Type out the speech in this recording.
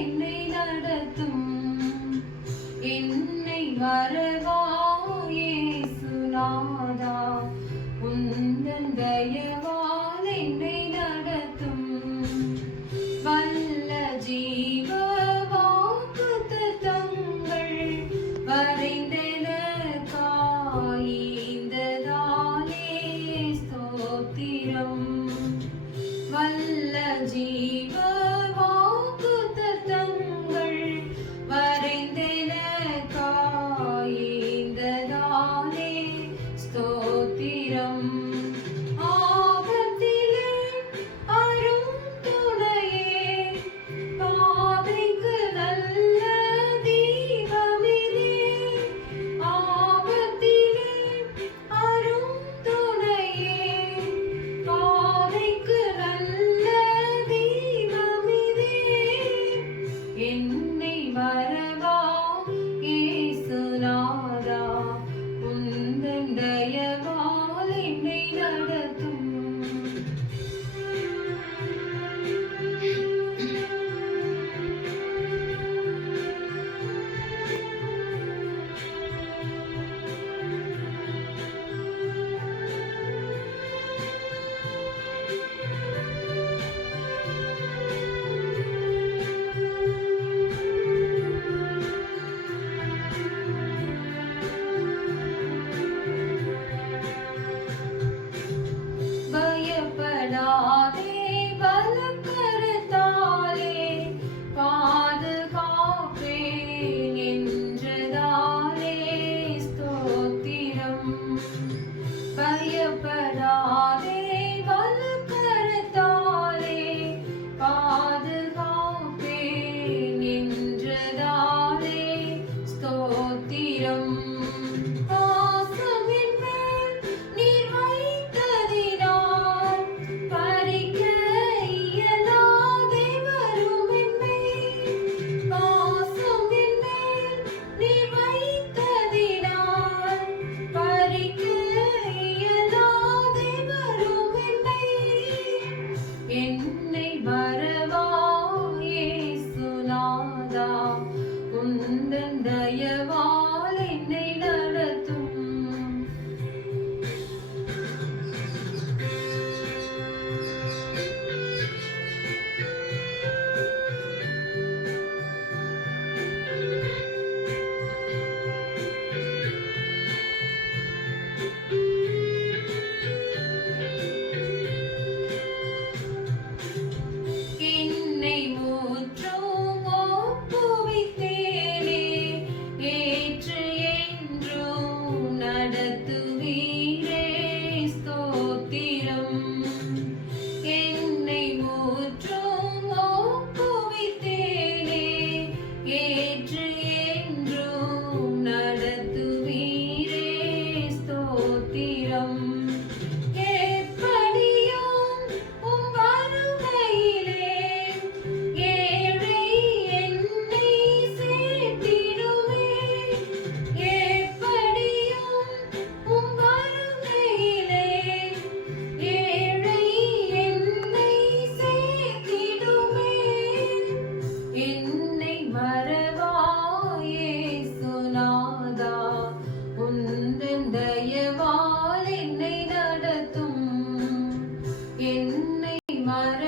என்னை நடத்தும். என்னை மறவாய் இயேசுநாதா, உந்தன் தயவால் என்னை நடத்தும். வல்ல ஜீவ வாக்குத்தத்தங்கள் வரைந்தெனக்காய் ஈந்ததாலே ஸ்தோத்திரம். வல்ல ஜீவ வாக்குத்தத்தங்கள் வரைந்தெனக்காய் ஈந்ததாலே ஸ்தோத்திரம். ஆபத்திலே அரும் துணையே, பாதைக்கு நல்ல தீபமிதே. ஆபத்திலே அரும் துணையே, பாதைக்கு நல்ல தீபமிதே. என்னை மறவாய் இயேசுநாதா, உந்தன் தயவால் என்னை நடத்தும். பயப்படாதே, பலக்கரத்தாலே பாதுகாப்பேன் என்றதாலே ஸ்தோத்திரம். பயப்படாதே, பலக்கரத்தாலே பாதுகாப்பேன் என்றதாலே ஸ்தோத்திரம். என்னை மறவாய் இயேசுநாதா, உந்தன் தயவால் என்னை நடத்தும். என்னை முற்றும் ஒப்புவித்தேனே, ஏற்று என்றும் நடத்துவீரே ஸ்தோத்திரம். என்னை முற்றும் ஒப்புவித்தேனே, ஏற்று என்றும் நடத்துவீரே ஸ்தோத்திரம். என்னை மறவாய் இயேசுநாதா, உந்தன் தயவால் என்னை நடத்தும். என்னை மற